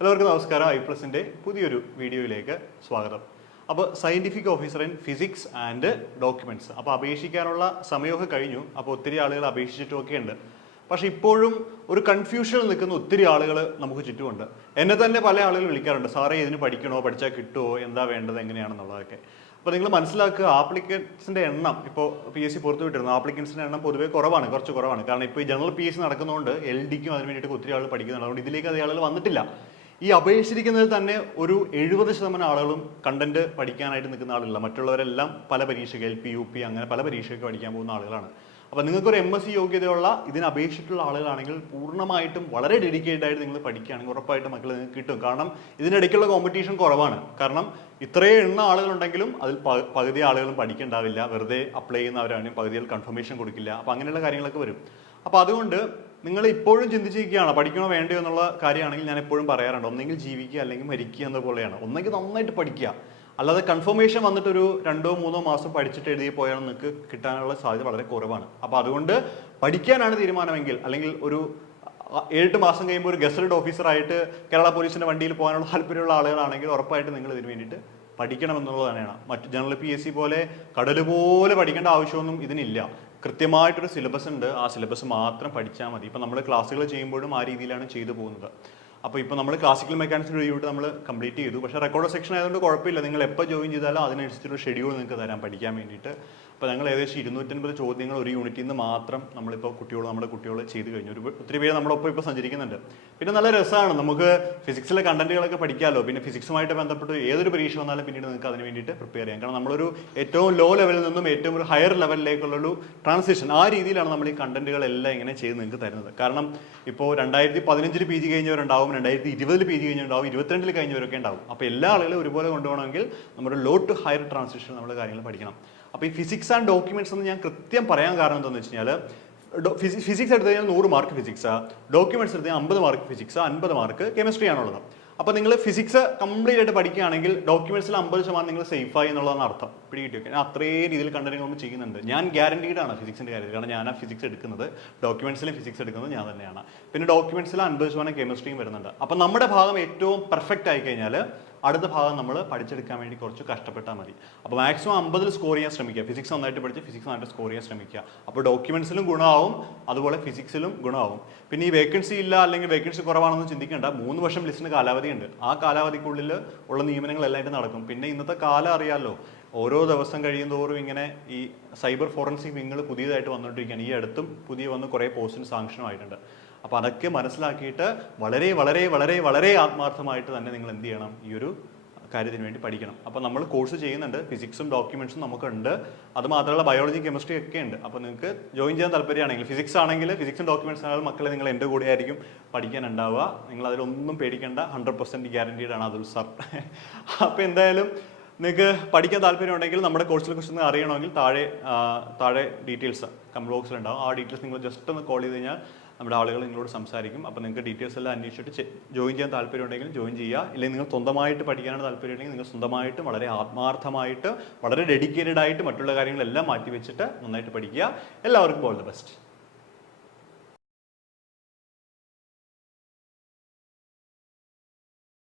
എല്ലാവർക്കും നമസ്കാരം. ഐപ്ലസിൻ്റെ പുതിയൊരു വീഡിയോയിലേക്ക് സ്വാഗതം. അപ്പോൾ scientific officer in physics and documents, അപ്പോൾ അപേക്ഷിക്കാനുള്ള സമയമൊക്കെ കഴിഞ്ഞു. അപ്പോൾ ഒത്തിരി ആളുകൾ അപേക്ഷിച്ചിട്ടുമൊക്കെ ഉണ്ട്. പക്ഷേ ഇപ്പോഴും ഒരു കൺഫ്യൂഷനിൽ നിൽക്കുന്ന ഒത്തിരി ആളുകൾ നമുക്ക് ചുറ്റുമുണ്ട്. എന്നെ തന്നെ പല ആളുകൾ വിളിക്കാറുണ്ട്, സാറേ ഇതിന് പഠിക്കണോ, പഠിച്ചാൽ കിട്ടുമോ, എന്താ വേണ്ടത്, എങ്ങനെയാണെന്നുള്ളതൊക്കെ. അപ്പോൾ നിങ്ങൾ മനസ്സിലാക്കുക, ആപ്ലിക്കൻസിൻ്റെ എണ്ണം ഇപ്പോൾ PSC പുറത്തു വിട്ടിരുന്നു. ആപ്ലിക്കൻസിൻ്റെ എണ്ണം പൊതുവേ കുറച്ച് കുറവാണ്. കാരണം ഇപ്പോൾ ഈ ജനറൽ PSC നടക്കുന്നതുകൊണ്ട് LDക്കും അതിന് വേണ്ടിയിട്ട് ഒത്തിരി ആളുകൾ പഠിക്കുന്നുണ്ട്. അതുകൊണ്ട് ഇതിലേക്ക് അതേ ആളുകൾ വന്നിട്ടില്ല. ഈ അപേക്ഷിച്ചിരിക്കുന്നതിൽ തന്നെ ഒരു 70% ആളുകളും കണ്ടന്റ് പഠിക്കാനായിട്ട് നിൽക്കുന്ന ആളുകളില്ല. മറ്റുള്ളവരെല്ലാം പല പരീക്ഷയ്ക്ക് LP UP അങ്ങനെ പല പരീക്ഷയ്ക്ക് പഠിക്കാൻ പോകുന്ന ആളുകളാണ്. അപ്പോൾ നിങ്ങൾക്കൊരു MSc യോഗ്യതയുള്ള ഇതിന് അപേക്ഷിച്ചിട്ടുള്ള ആളുകളാണെങ്കിൽ പൂർണ്ണമായിട്ടും വളരെ ഡെഡിക്കേറ്റഡ് ആയിട്ട് നിങ്ങൾ പഠിക്കുകയാണെങ്കിൽ ഉറപ്പായിട്ടും മക്കൾ നിങ്ങൾക്ക് കിട്ടും. കാരണം ഇതിനിടയ്ക്കുള്ള കോമ്പറ്റീഷൻ കുറവാണ്. കാരണം ഇത്രയും എണ്ണ ആളുകളുണ്ടെങ്കിലും അതിൽ പകുതി ആളുകളും പഠിക്കണ്ടാവില്ല, വെറുതെ അപ്ലൈ ചെയ്യുന്നവരാണെങ്കിൽ പകുതിയിൽ കൺഫർമേഷൻ കൊടുക്കില്ല. അപ്പോൾ അങ്ങനെയുള്ള കാര്യങ്ങളൊക്കെ വരും. അപ്പോൾ അതുകൊണ്ട് നിങ്ങൾ ഇപ്പോഴും ചിന്തിച്ചിരിക്കുകയാണ് പഠിക്കണോ വേണ്ടയോ എന്നുള്ള കാര്യമാണെങ്കിൽ ഞാൻ എപ്പോഴും പറയാറുണ്ട്, ഒന്നെങ്കിൽ ജീവിക്കുക അല്ലെങ്കിൽ മരിക്കുക എന്ന പോലെയാണ്. ഒന്നെങ്കിൽ നന്നായിട്ട് പഠിക്കുക, അല്ലാതെ കൺഫർമേഷൻ വന്നിട്ട് ഒരു 2-3 മാസം പഠിച്ചിട്ട് എഴുതി പോയാൽ നിങ്ങൾക്ക് കിട്ടാനുള്ള സാധ്യത വളരെ കുറവാണ്. അപ്പോൾ അതുകൊണ്ട് പഠിക്കാനാണ് തീരുമാനമെങ്കിൽ, അല്ലെങ്കിൽ ഒരു 7 മാസം കഴിയുമ്പോൾ ഒരു ഗസറ്റഡ് ഓഫീസറായിട്ട് കേരള പോലീസിൻ്റെ വണ്ടിയിൽ പോകാനുള്ള താല്പര്യമുള്ള ആളുകളാണെങ്കിൽ ഉറപ്പായിട്ട് നിങ്ങൾ ഇതിന് വേണ്ടിയിട്ട് പഠിക്കണമെന്നുള്ളത് തന്നെയാണ്. മറ്റ് ജനറൽ PSC പോലെ കടൽ പോലെ പഠിക്കേണ്ട ആവശ്യമൊന്നും ഇതിനില്ല. കൃത്യമായിട്ടൊരു സിലബസ് ഉണ്ട്, ആ സിലബസ് മാത്രം പഠിച്ചാൽ മതി. ഇപ്പം നമ്മൾ ക്ലാസ്സുകൾ ചെയ്യുമ്പോഴും ആ രീതിയിലാണ് ചെയ്തു പോകുന്നത്. അപ്പോൾ ഇപ്പോൾ നമ്മൾ ക്ലാസിക്കൽ മെക്കാനിക്സിൻ്റെ റിവ്യൂട്ട് നമ്മൾ കംപ്ലീറ്റ് ചെയ്തു. പക്ഷേ റെക്കോർഡ് സെക്ഷൻ ആയതുകൊണ്ട് കുഴപ്പമില്ല, നിങ്ങൾ എപ്പോൾ ജോയിൻ ചെയ്താലും അതിനനുസരിച്ചൊരു ഷെഡ്യൂൾ നിങ്ങൾക്ക് തരാം പഠിക്കാൻ വേണ്ടിയിട്ട്. അപ്പോൾ ഞങ്ങൾ ഏകദേശം 250 ചോദ്യങ്ങൾ ഒരു യൂണിറ്റിൽ നിന്ന് മാത്രം നമ്മളിപ്പോൾ നമ്മുടെ കുട്ടികൾ ചെയ്ത് കഴിഞ്ഞു. ഒത്തിരി പേര് നമ്മളൊപ്പം ഇപ്പോൾ സഞ്ചരിക്കുന്നുണ്ട്. പിന്നെ നല്ല രസമാണ്, നമുക്ക് ഫിസിക്സിലെ കണ്ടന്റുകളൊക്കെ പഠിക്കാമല്ലോ. പിന്നെ ഫിസിക്സുമായിട്ട് ബന്ധപ്പെട്ട് ഏതൊരു പരീക്ഷ വന്നാലും പിന്നീട് നിങ്ങൾക്ക് അതിന് വേണ്ടിയിട്ട് പ്രിപ്പയർ ചെയ്യാം. കാരണം നമ്മളൊരു ഏറ്റവും ലോ ലെവലിൽ നിന്നും ഏറ്റവും ഒരു ഹയർ ലെവലിലേക്കുള്ളൊരു ട്രാൻസിഷൻ, ആ രീതിയിലാണ് നമ്മൾ ഈ കണ്ടന്റുകളെല്ലാം ഇങ്ങനെ ചെയ്ത് നിങ്ങൾക്ക് തരുന്നത്. കാരണം ഇപ്പോൾ 2015 PG കഴിഞ്ഞവരുണ്ടാവും, 2020 PG കഴിഞ്ഞവരുണ്ടാവും, 22 കഴിഞ്ഞവരൊക്കെ ഉണ്ടാവും. അപ്പോൾ എല്ലാ ആളുകളും ഒരുപോലെ കൊണ്ടുപോകണമെങ്കിൽ നമ്മുടെ ലോ ടു ഹയർ ട്രാൻസിഷൻ നമ്മൾ കാര്യങ്ങൾ പഠിക്കണം. അപ്പോൾ ഈ ഫിസിക്സ് ആൻഡ് ഡോക്യുമെന്റ്സ് എന്ന് ഞാൻ കൃത്യം പറയാൻ കാരണം എന്താണെന്ന് വെച്ച് കഴിഞ്ഞാൽ, ഫിസിക്സ് എടുത്തു കഴിഞ്ഞാൽ 100 മാർക്ക് ഫിസിക്സ്, ഡോക്യുമെന്റ്സ് എടുത്ത് കഴിഞ്ഞാൽ 50 മാർക്ക് ഫിസിക്സ്, 50 മാർക്ക് കെമിസ്ട്രി ആണുള്ളത്. അപ്പോൾ നിങ്ങൾ ഫിസിക്സ് കംപ്ലീറ്റ് ആയിട്ട് പഠിക്കുകയാണെങ്കിൽ ഡോക്യുമെന്റ്സിൽ 50% നിങ്ങൾ സേഫായി എന്നുള്ളതാണ് അർത്ഥം. പിടികിട്ടി വെക്കുക. അത്രയും രീതിയിൽ കണ്ടന്റ് ചെയ്യുന്നുണ്ട്. ഞാൻ ഗ്യാരണ്ടീഡ് ആണ് ഫിസിക്സിൻ്റെ കാര്യത്തിൽ. കാരണം ഞാൻ ഫിസിക്സ് എടുക്കുന്നത്, ഡോക്യുമെന്റ്സിലും ഫിസിക്സ് എടുക്കുന്നത് ഞാൻ തന്നെയാണ്. പിന്നെ ഡോക്യുമെന്റ്സിൽ 50% കെമിസ്ട്രിയും വരുന്നുണ്ട്. അപ്പം നമ്മുടെ ഭാഗം ഏറ്റവും പെർഫെക്റ്റ് ആയി കഴിഞ്ഞാൽ അടുത്ത ഭാഗം നമ്മൾ പഠിച്ചെടുക്കാൻ വേണ്ടി കുറച്ച് കഷ്ടപ്പെട്ടാൽ മതി. അപ്പോൾ മാക്സിമം 50 സ്കോർ ചെയ്യാൻ ശ്രമിക്കുക. ഫിസിക്സ് നന്നായിട്ട് പഠിച്ച് ഫിസിക്സ് നന്നായിട്ട് സ്കോർ ചെയ്യാൻ ശ്രമിക്കുക. അപ്പോൾ ഡോക്യുമെന്റ്സിലും ഗുണമാവും, അതുപോലെ ഫിസിക്സിലും ഗുണമാവും. പിന്നെ ഈ വേക്കൻസി ഇല്ല അല്ലെങ്കിൽ വേക്കൻസി കുറവാണെന്ന് ചിന്തിക്കേണ്ട. 3 വർഷം ലിസ്റ്റിന് കാലാവധി ഉണ്ട്. ആ കാലാവധിക്കുള്ളിൽ ഉള്ള നിയമനങ്ങളെല്ലാമായിട്ട് നടക്കും. പിന്നെ ഇന്നത്തെ കാലം അറിയാമല്ലോ, ഓരോ ദിവസം കഴിയുന്തോറും ഇങ്ങനെ ഈ സൈബർ ഫോറൻസിക് വിങ്ങൾ പുതിയതായിട്ട് വന്നുകൊണ്ടിരിക്കുകയാണ്. ഈ അടുത്തും പുതിയ വന്ന് കുറേ പോസ്റ്റിന് സാങ്ഷനും ആയിട്ടുണ്ട്. അപ്പോൾ അതൊക്കെ മനസ്സിലാക്കിയിട്ട് വളരെ വളരെ വളരെ വളരെ ആത്മാർത്ഥമായിട്ട് തന്നെ നിങ്ങൾ എന്ത് ചെയ്യണം, ഈ ഒരു കാര്യത്തിന് വേണ്ടി പഠിക്കണം. അപ്പോൾ നമ്മൾ കോഴ്സ് ചെയ്യുന്നുണ്ട്, ഫിസിക്സും ഡോക്യുമെന്റ്സും നമുക്കുണ്ട്. അത് മാത്രമല്ല ബയോളജി കെമിസ്ട്രി ഒക്കെ ഉണ്ട്. അപ്പോൾ നിങ്ങൾക്ക് ജോയിൻ ചെയ്യാൻ താല്പര്യമാണെങ്കിൽ, ഫിസിക്സ് ആണെങ്കിൽ ഫിസിക്സും ഡോക്യുമെന്റ്സ് ആണെങ്കിൽ മക്കളെ നിങ്ങൾ എൻ്റെ കൂടെ ആയിരിക്കും പഠിക്കാൻ ഉണ്ടാവുക. നിങ്ങൾ അതിലൊന്നും പേടിക്കേണ്ട, 100% ഗ്യാരണ്ടീഡ് ആണ് അതുൽ സാർ. അപ്പോൾ എന്തായാലും നിങ്ങൾക്ക് പഠിക്കാൻ താല്പര്യമുണ്ടെങ്കിൽ നമ്മുടെ കോഴ്സിനെ കുറിച്ച് അറിയണമെങ്കിൽ താഴെ ഡീറ്റെയിൽസ് കമന്റ് ബോക്സിലുണ്ടാവും. ആ ഡീറ്റെയിൽസ് നിങ്ങൾ ജസ്റ്റ് ഒന്ന് കോൾ ചെയ്ത് കഴിഞ്ഞാൽ നമ്മുടെ ആളുകൾ നിങ്ങളോട് സംസാരിക്കും. അപ്പോൾ നിങ്ങൾക്ക് ഡീറ്റെയിൽസ് എല്ലാം അന്വേഷിച്ചിട്ട് ജോയിൻ ചെയ്യാൻ താല്പര്യമുണ്ടെങ്കിൽ ജോയിൻ ചെയ്യുക. ഇല്ലെങ്കിൽ നിങ്ങൾ സ്വന്തമായിട്ട് പഠിക്കാനാണ് താല്പര്യമുണ്ടെങ്കിൽ നിങ്ങൾ സ്വന്തമായിട്ട് വളരെ ആത്മാർത്ഥമായിട്ട് വളരെ ഡെഡിക്കേറ്റഡ് ആയിട്ട് മറ്റുള്ള കാര്യങ്ങളെല്ലാം മാറ്റി വെച്ചിട്ട് നന്നായിട്ട് പഠിക്കുക. എല്ലാവർക്കും ഓൾ ദി ബെസ്റ്റ്.